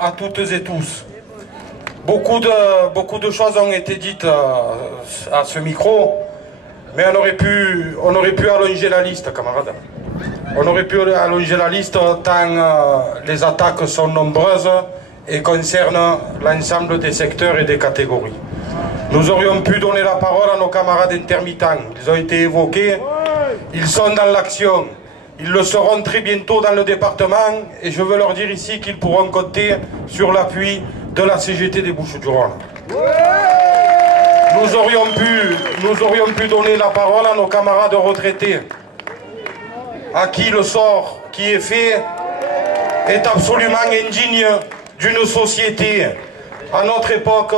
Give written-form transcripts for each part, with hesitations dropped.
à toutes et tous. Beaucoup de choses ont été dites à ce micro, mais on aurait pu allonger la liste, camarades. On aurait pu allonger la liste tant les attaques sont nombreuses et concernent l'ensemble des secteurs et des catégories. Nous aurions pu donner la parole à nos camarades intermittents. Ils ont été évoqués, ils sont dans l'action. Ils le seront très bientôt dans le département et je veux leur dire ici qu'ils pourront compter sur l'appui de la CGT des Bouches-du-Rhône. Nous aurions pu donner la parole à nos camarades retraités, à qui le sort qui est fait est absolument indigne d'une société, à notre époque,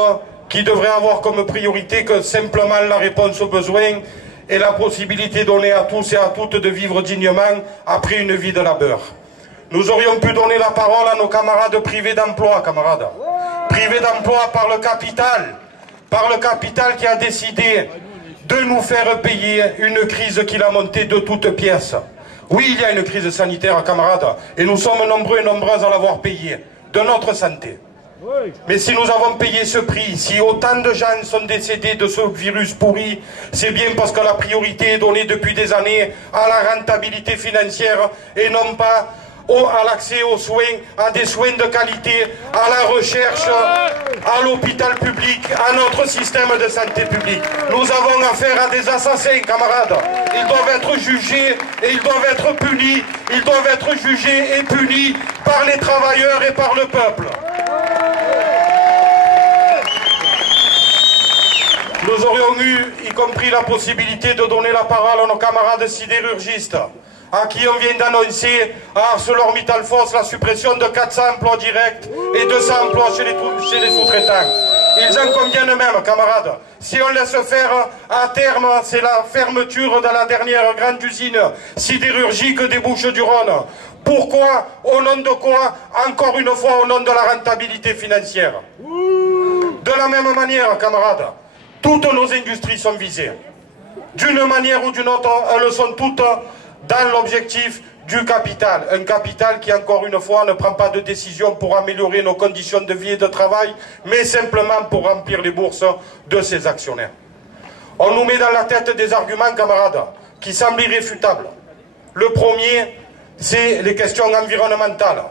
qui devrait avoir comme priorité que simplement la réponse aux besoins et la possibilité donnée à tous et à toutes de vivre dignement après une vie de labeur. Nous aurions pu donner la parole à nos camarades privés d'emploi, camarades. Privés d'emploi par le capital qui a décidé de nous faire payer une crise qu'il a montée de toutes pièces. Oui, il y a une crise sanitaire, camarades, et nous sommes nombreux et nombreuses à l'avoir payée, de notre santé. Mais si nous avons payé ce prix, si autant de gens sont décédés de ce virus pourri, c'est bien parce que la priorité est donnée depuis des années à la rentabilité financière et non pas à l'accès aux soins, à des soins de qualité, à la recherche, à l'hôpital public, à notre système de santé publique. Nous avons affaire à des assassins, camarades. Ils doivent être jugés et ils doivent être punis. Ils doivent être jugés et punis par les travailleurs et par le peuple. Nous aurions eu, y compris la possibilité de donner la parole à nos camarades sidérurgistes, à qui on vient d'annoncer à ArcelorMittal Fosse la suppression de 400 emplois directs et 200 emplois chez les sous-traitants. Ils en conviennent même, camarades. Si on laisse faire, à terme, c'est la fermeture de la dernière grande usine sidérurgique des Bouches-du-Rhône. Pourquoi? Au nom de quoi? Encore une fois, au nom de la rentabilité financière. De la même manière, camarades, toutes nos industries sont visées. D'une manière ou d'une autre, elles sont toutes dans l'objectif du capital. Un capital qui, encore une fois, ne prend pas de décision pour améliorer nos conditions de vie et de travail, mais simplement pour remplir les bourses de ses actionnaires. On nous met dans la tête des arguments, camarades, qui semblent irréfutables. Le premier, c'est les questions environnementales.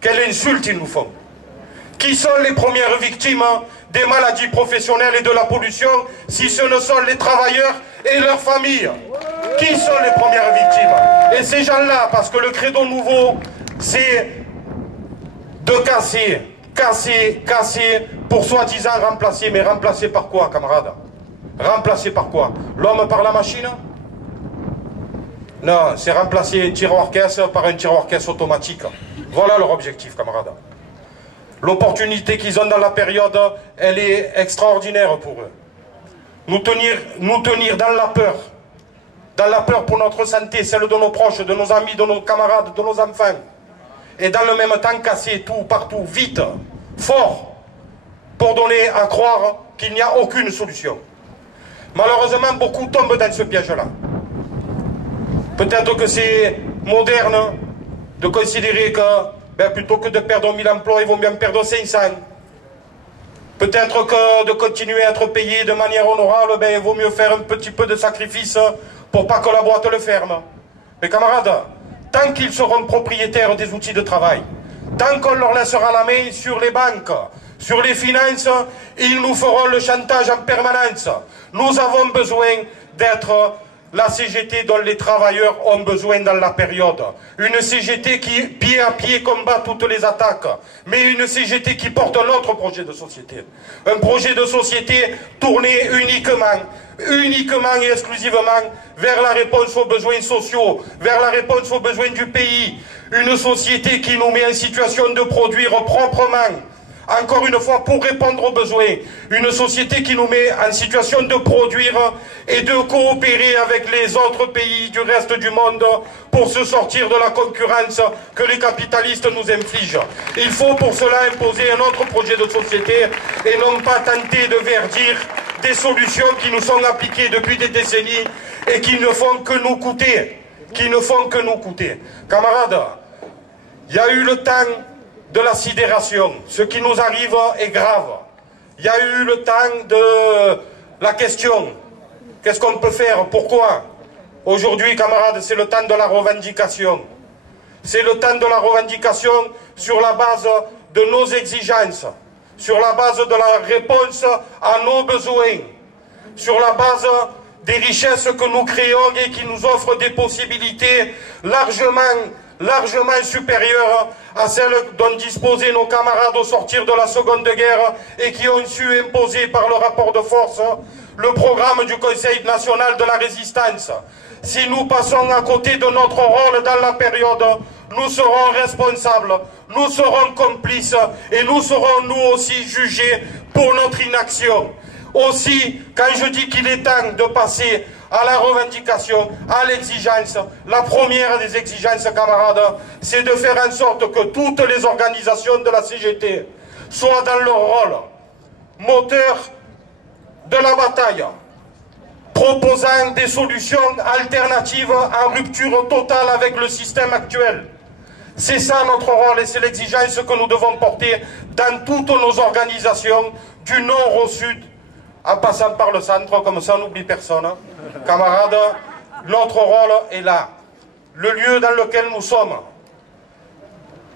Quelle insulte ils nous font. Qui sont les premières victimes des maladies professionnelles et de la pollution, si ce ne sont les travailleurs et leurs familles? Qui sont les premières victimes? Et ces gens-là, parce que le credo nouveau, c'est de casser, pour soi-disant remplacer. Mais remplacer par quoi, camarades? Remplacer par quoi? L'homme par la machine? Non, c'est remplacer un tiroir-caisse par un tiroir-caisse automatique. Voilà leur objectif, camarades. L'opportunité qu'ils ont dans la période, elle est extraordinaire pour eux. Nous tenir dans la peur pour notre santé, celle de nos proches, de nos amis, de nos camarades, de nos enfants. Et dans le même temps, casser tout, partout, vite, fort, pour donner à croire qu'il n'y a aucune solution. Malheureusement, beaucoup tombent dans ce piège-là. Peut-être que c'est moderne de considérer que plutôt que de perdre 1000 emplois, ils vont bien perdre 500. Peut-être que de continuer à être payé de manière honorable, il vaut mieux faire un petit peu de sacrifice pour pas que la boîte le ferme. Mais camarades, tant qu'ils seront propriétaires des outils de travail, tant qu'on leur laissera la main sur les banques, sur les finances, ils nous feront le chantage en permanence. Nous avons besoin d'être la CGT dont les travailleurs ont besoin dans la période. Une CGT qui, pied à pied, combat toutes les attaques. Mais une CGT qui porte notre projet de société. Un projet de société tourné uniquement et exclusivement vers la réponse aux besoins sociaux, vers la réponse aux besoins du pays. Une société qui nous met en situation de produire proprement. Encore une fois, pour répondre aux besoins, une société qui nous met en situation de produire et de coopérer avec les autres pays du reste du monde pour se sortir de la concurrence que les capitalistes nous infligent. Il faut pour cela imposer un autre projet de société et non pas tenter de verdir des solutions qui nous sont appliquées depuis des décennies et qui ne font que nous coûter. Camarades, il y a eu le temps de la sidération. Ce qui nous arrive est grave. Il y a eu le temps de la question. Qu'est-ce qu'on peut faire? Pourquoi? Aujourd'hui, camarades, c'est le temps de la revendication. C'est le temps de la revendication sur la base de nos exigences, sur la base de la réponse à nos besoins, sur la base des richesses que nous créons et qui nous offrent des possibilités largement supérieures à celles dont disposaient nos camarades au sortir de la Seconde Guerre et qui ont su imposer par le rapport de force le programme du Conseil national de la résistance. Si nous passons à côté de notre rôle dans la période, nous serons responsables, nous serons complices et nous serons nous aussi jugés pour notre inaction. Aussi, quand je dis qu'il est temps de passer à la revendication, à l'exigence, la première des exigences, camarades, c'est de faire en sorte que toutes les organisations de la CGT soient dans leur rôle, moteur de la bataille, proposant des solutions alternatives en rupture totale avec le système actuel. C'est ça notre rôle et c'est l'exigence que nous devons porter dans toutes nos organisations, du nord au sud, en passant par le centre, comme ça on n'oublie personne. Camarades, notre rôle est là. Le lieu dans lequel nous sommes.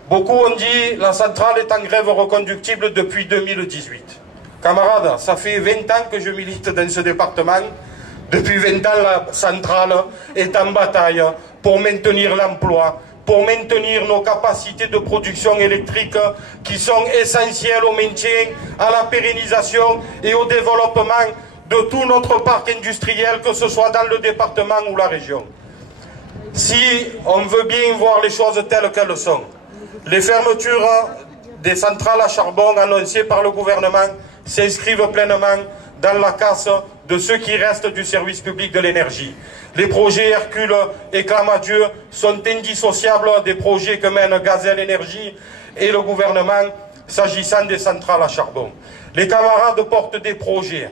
Beaucoup ont dit la centrale est en grève reconductible depuis 2018. Camarades, ça fait 20 ans que je milite dans ce département. Depuis 20 ans, la centrale est en bataille pour maintenir l'emploi, pour maintenir nos capacités de production électrique qui sont essentielles au maintien, à la pérennisation et au développement de tout notre parc industriel, que ce soit dans le département ou la région. Si on veut bien voir les choses telles qu'elles sont, les fermetures des centrales à charbon annoncées par le gouvernement s'inscrivent pleinement dans la casse de ceux qui restent du service public de l'énergie. Les projets Hercule et Clamadieu sont indissociables des projets que mènent Gazelle Énergie et le gouvernement s'agissant des centrales à charbon. Les camarades portent des projets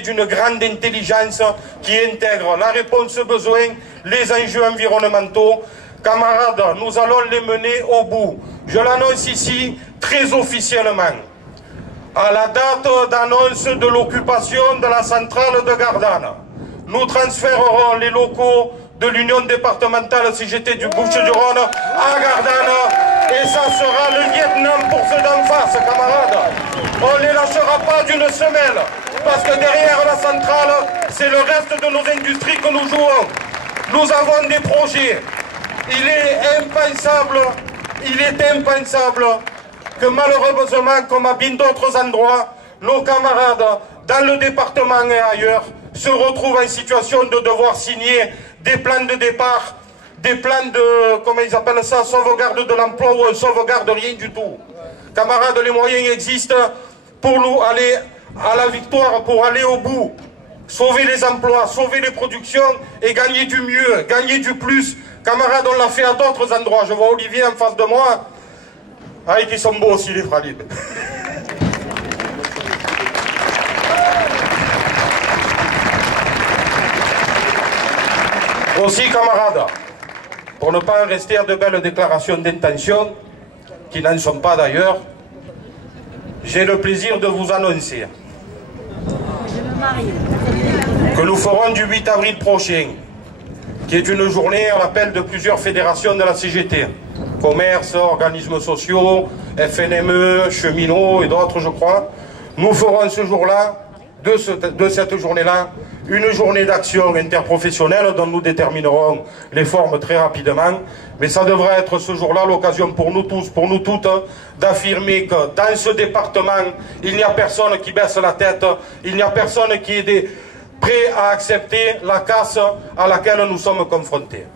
d'une grande intelligence qui intègrent la réponse aux besoins, les enjeux environnementaux. Camarades, nous allons les mener au bout. Je l'annonce ici très officiellement. À la date d'annonce de l'occupation de la centrale de Gardanne, nous transférerons les locaux de l'Union départementale CGT du Bouches-du-Rhône à Gardanne et ça sera le Vietnam pour ceux d'en face, camarades. On ne les lâchera pas d'une semelle parce que derrière la centrale, c'est le reste de nos industries que nous jouons. Nous avons des projets. Il est impensable que malheureusement, comme à bien d'autres endroits, nos camarades dans le département et ailleurs se retrouvent en situation de devoir signer des plans de départ, des plans de, comment ils appellent ça, sauvegarde de l'emploi ou un sauvegarde rien du tout. Camarades, les moyens existent pour nous aller à la victoire, pour aller au bout, sauver les emplois, sauver les productions et gagner du mieux, gagner du plus. Camarades, on l'a fait à d'autres endroits. Je vois Olivier en face de moi. Ah, ils sont beaux aussi, les fralides. Aussi, camarades, pour ne pas en rester à de belles déclarations d'intention, qui n'en sont pas d'ailleurs, j'ai le plaisir de vous annoncer que nous ferons du 8 avril prochain, qui est une journée à l'appel de plusieurs fédérations de la CGT, commerce, organismes sociaux, FNME, cheminots et d'autres, je crois. Nous ferons ce jour-là, de cette journée-là, une journée d'action interprofessionnelle dont nous déterminerons les formes très rapidement. Mais ça devrait être ce jour-là l'occasion pour nous tous, pour nous toutes, d'affirmer que dans ce département, il n'y a personne qui baisse la tête, il n'y a personne qui est prêt à accepter la casse à laquelle nous sommes confrontés.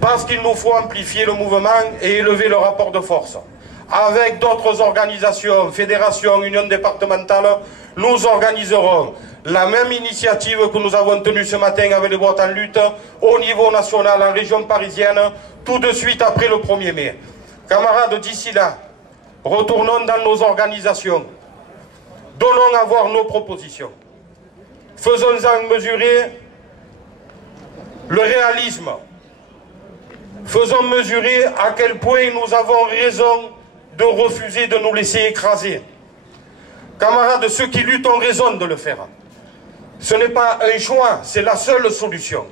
Parce qu'il nous faut amplifier le mouvement et élever le rapport de force. Avec d'autres organisations, fédérations, unions départementales, nous organiserons la même initiative que nous avons tenue ce matin avec les boîtes en lutte au niveau national, en région parisienne, tout de suite après le 1er mai. Camarades, d'ici là, retournons dans nos organisations, donnons à voir nos propositions. Faisons-en mesurer le réalisme. Faisons mesurer à quel point nous avons raison de refuser de nous laisser écraser. Camarades, ceux qui luttent ont raison de le faire. Ce n'est pas un choix, c'est la seule solution.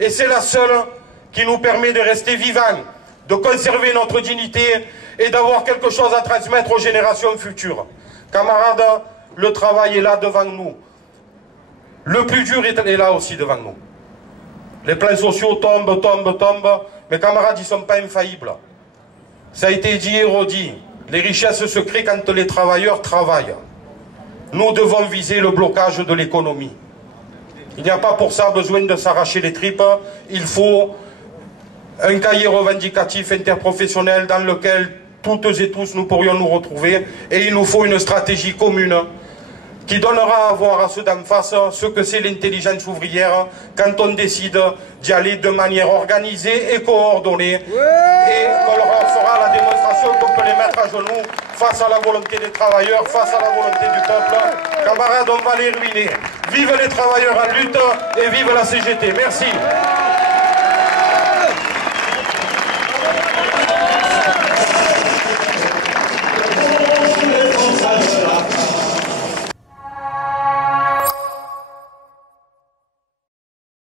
Et c'est la seule qui nous permet de rester vivants, de conserver notre dignité et d'avoir quelque chose à transmettre aux générations futures. Camarades, le travail est là devant nous. Le plus dur est là aussi devant nous. Les plans sociaux tombent, mais camarades, ils ne sont pas infaillibles. Ça a été dit et redit. Les richesses se créent quand les travailleurs travaillent. Nous devons viser le blocage de l'économie. Il n'y a pas pour ça besoin de s'arracher les tripes. Il faut un cahier revendicatif interprofessionnel dans lequel toutes et tous nous pourrions nous retrouver. Et il nous faut une stratégie commune qui donnera à voir à ceux d'en face ce que c'est l'intelligence ouvrière quand on décide d'y aller de manière organisée et coordonnée. Et qu'on leur fera la démonstration qu'on peut les mettre à genoux face à la volonté des travailleurs, face à la volonté du peuple. Camarades, on va les ruiner. Vive les travailleurs en lutte et vive la CGT. Merci.